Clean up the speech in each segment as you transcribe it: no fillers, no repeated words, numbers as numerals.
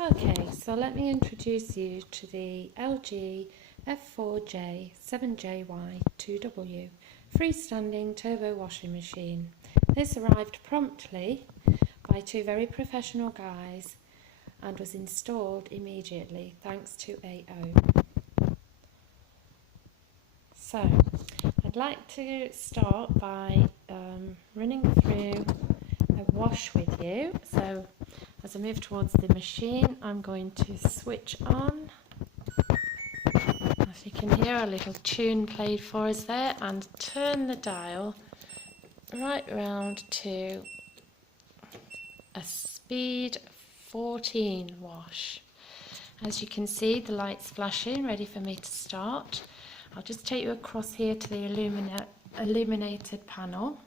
Okay, so let me introduce you to the LG F4j7jy2w freestanding turbo washing machine. This arrived promptly by two very professional guys and was installed immediately thanks to AO. So, I'd like to start by running through a wash with you. So, as I move towards the machine, I'm going to switch on. As you can hear, a little tune played for us there, and turn the dial right round to a speed 14 wash. As you can see, the light's flashing, ready for me to start. I'll just take you across here to the illuminated panel.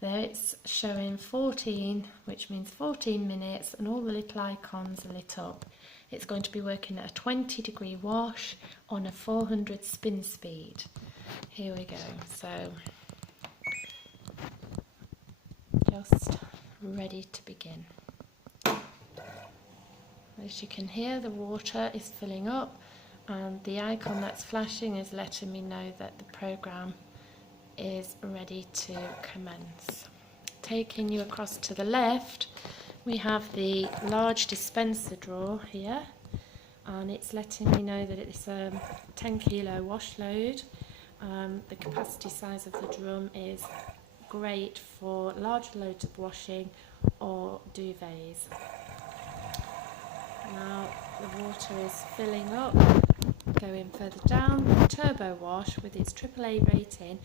There it's showing 14, which means 14 minutes, and all the little icons are lit up. It's going to be working at a 20-degree wash on a 400 spin speed. Here we go. So, just ready to begin. As you can hear, the water is filling up, and the icon that's flashing is letting me know that the program is ready to commence. Taking you across to the left, we have the large dispenser drawer here, and it's letting me know that it's a 10 kilo wash load. The capacity size of the drum is great for large loads of washing or duvets. Now the water is filling up. Going further down, the turbo wash with its AAA rating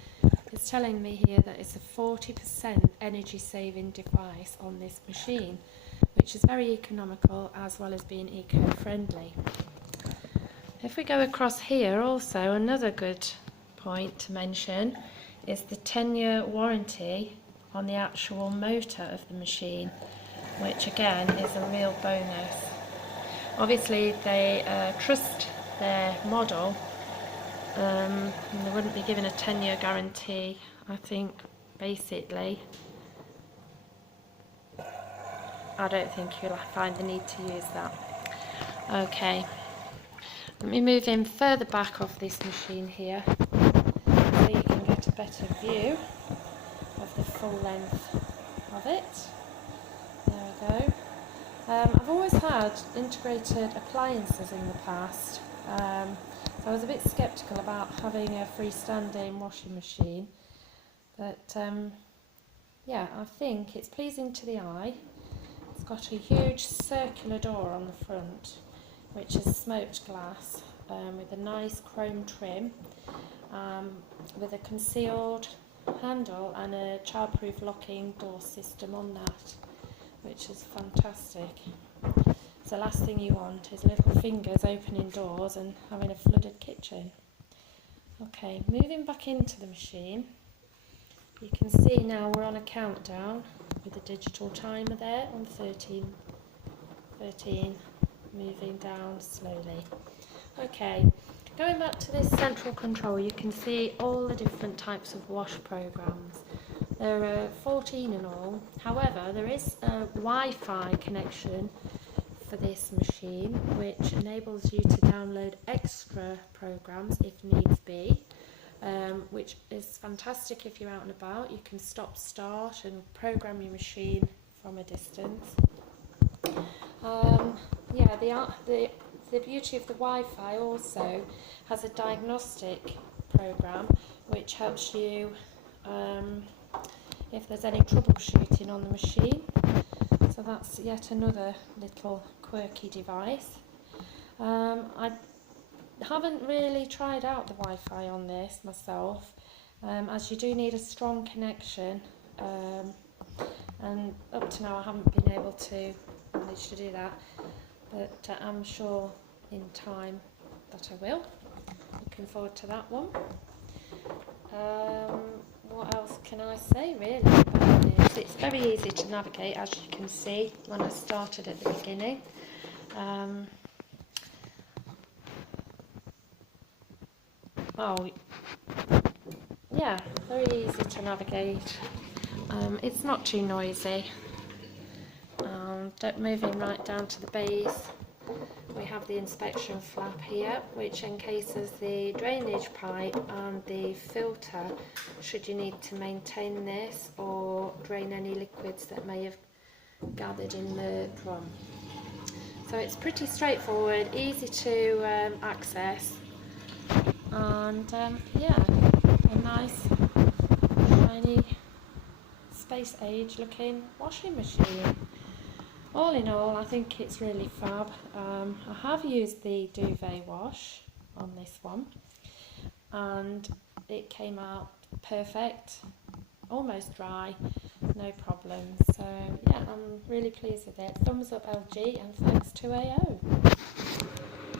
is telling me here that it's a 40% energy saving device on this machine, which is very economical as well as being eco-friendly. If we go across here, also another good point to mention is the 10-year warranty on the actual motor of the machine, which again is a real bonus. Obviously they trust their model, and they wouldn't be given a 10-year guarantee. I think basically I don't think you'll find the need to use that. Okay, let me move in further back off this machine here so you can get a better view of the full length of it. There we go. I've always had integrated appliances in the past, so I was a bit sceptical about having a freestanding washing machine, but yeah, I think it's pleasing to the eye. It's got a huge circular door on the front, which is smoked glass with a nice chrome trim, with a concealed handle and a childproof locking door system on that, which is fantastic. So the last thing you want is little fingers opening doors and having a flooded kitchen. Okay, moving back into the machine, you can see now we're on a countdown with a digital timer there on 13, moving down slowly. Okay, going back to this central control, you can see all the different types of wash programs. There are 14 in all. However, there is a Wi-Fi connection for this machine, which enables you to download extra programs if needs be, which is fantastic if you're out and about. You can stop, start and program your machine from a distance. Yeah, the beauty of the Wi-Fi also has a diagnostic program which helps you if there's any troubleshooting on the machine. So that's yet another little quirky device. I haven't really tried out the Wi-Fi on this myself, as you do need a strong connection, and up to now I haven't been able to manage to do that, but I'm sure in time that I will. Looking forward to that one. What else can I say really about this? It's very easy to navigate, as you can see when I started at the beginning. Oh yeah, very easy to navigate. It's not too noisy. Moving right down to the base, we have the inspection flap here, which encases the drainage pipe and the filter should you need to maintain this or drain any liquids that may have gathered in the drum. So it's pretty straightforward, easy to access, and yeah, a nice shiny space age looking washing machine. All in all, I think it's really fab. I have used the duvet wash on this one and it came out perfect, almost dry, no problem. So yeah, I'm really pleased with it. Thumbs up LG, and thanks to AO.